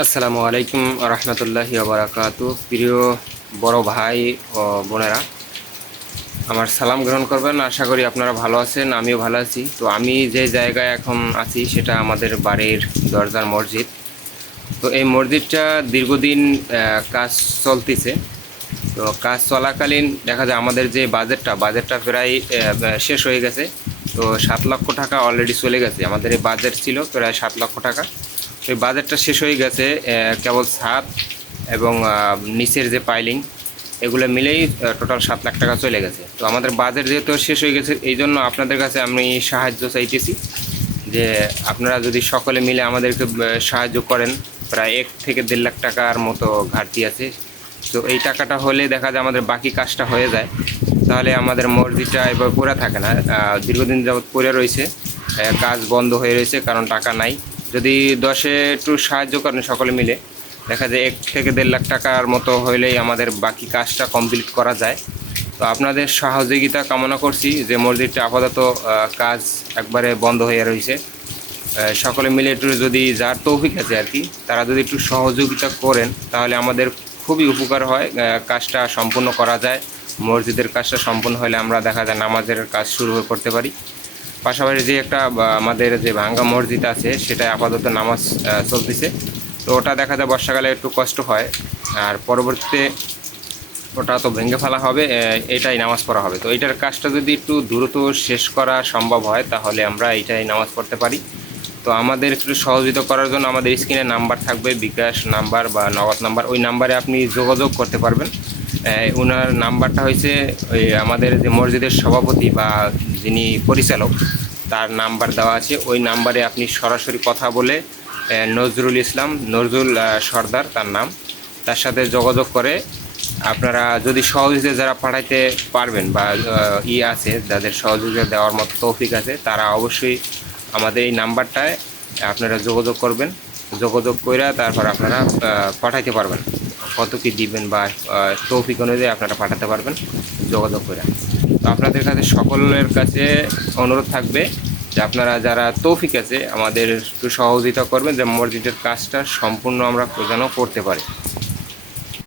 আসসালামু আলাইকুম রহমতুল্লাহি বারাকাতু। প্রিয় বড় ভাই ও বোনেরা, আমার সালাম গ্রহণ করবেন। আশা করি আপনারা ভালো আছেন, আমিও ভালো আছি। তো আমি যে জায়গায় এখন আছি সেটা আমাদের বাড়ির দরজার মসজিদ। তো এই মসজিদটা দীর্ঘদিন কাজ চলতেছে। তো কাজ চলাকালীন দেখা যায় আমাদের যে বাজেটটা প্রায় শেষ হয়ে গেছে। তো 7 লক্ষ টাকা অলরেডি চলে গেছে। আমাদের এই বাজেট ছিল প্রায় 7 লক্ষ টাকা। এই বাজেটটা শেষ হয়ে গেছে। কেবল ছাদ এবং নিচের যে পাইলিং এগুলো মিলেই টোটাল 7 লাখ টাকা চলে গেছে। তো আমাদের বাজেট যেহেতু শেষ হয়ে গেছে, এই জন্য আপনাদের কাছে আমি সাহায্য চাইতেছি যে আপনারা যদি সকলে মিলে আমাদেরকে সাহায্য করেন। প্রায় 1 থেকে 1.5 লাখ টাকার মতো ঘাটতি আছে। তো এই টাকাটা হলে দেখা যায় আমাদের বাকি কাজটা হয়ে যায়। তাহলে আমাদের মসজিদটা এবার পড়ে থাকে না। দীর্ঘদিন যাবৎ পড়ে রয়েছে, কাজ বন্ধ হয়ে রয়েছে কারণ টাকা নাই। যদি 10-এ একটু সাহায্য করেন সকলে মিলে, দেখা যায় 1 থেকে 1.5 লাখ টাকার মতো হলেই আমাদের বাকি কাজটা কমপ্লিট করা যায়। তো আপনাদের সহযোগিতা কামনা করছি যে মসজিদটা আপাতত কাজ একবারে বন্ধ হয়ে রয়েছে। সকলে মিলে একটু যদি যার তৌফিক আছে আর কি, তারা যদি একটু সহযোগিতা করেন তাহলে আমাদের খুবই উপকার হয়, কাজটা সম্পূর্ণ করা যায়। মসজিদের কাজটা সম্পূর্ণ হলে আমরা দেখা যায় নামাজের কাজ শুরু করতে পারি। পাশাপাশি যে একটা আমাদের যে ভাঙ্গা মসজিদ আছে সেটা আপাতত নামাজ চলতেছে। তো ওটা দেখা যায় বর্ষাকালে একটু কষ্ট হয়, আর পরবর্তীতে ওটা তো ভেঙে ফেলা হবে, এটাই নামাজ পড়া হবে। তো এইটার কাজটা যদি একটু দ্রুত শেষ করা সম্ভব হয় তাহলে আমরা এইটাই নামাজ পড়তে পারি। তো আমাদের একটু সহযোগিতা করার জন্য আমাদের স্ক্রিনে নাম্বার থাকবে, বিকাশ নাম্বার বা নগদ নাম্বার, ওই নাম্বারে আপনি যোগাযোগ করতে পারবেন। ওনার নাম্বারটা হয়েছে ওই আমাদের যে মসজিদের সভাপতি বা যিনি পরিচালক, তার নাম্বার দেওয়া আছে। ওই নাম্বারে আপনি সরাসরি কথা বলে নজরুল ইসলাম, নজরুল সর্দার তার নাম, তার সাথে যোগাযোগ করে আপনারা যদি সহযোগিতা যারা পাঠাইতে পারবেন বা আছে যাদের সহযোগিতা দেওয়ার মতো তৌফিক আছে, তারা অবশ্যই আমাদের এই নাম্বারটায় আপনারা যোগাযোগ করবেন। যোগাযোগ করে তারপর আপনারা পাঠাইতে পারবেন, কত কী দিবেন বা তৌফিক অনুযায়ী আপনারা পাঠাতে পারবেন যোগাযোগ করে। তো আপনাদের কাছে সকলের কাছে অনুরোধ থাকবে যে আপনারা যারা তৌফিক আছে আমাদের একটু সহযোগিতা করবেন যে মসজিদের কাজটা সম্পূর্ণ আমরা যেন করতে পারি।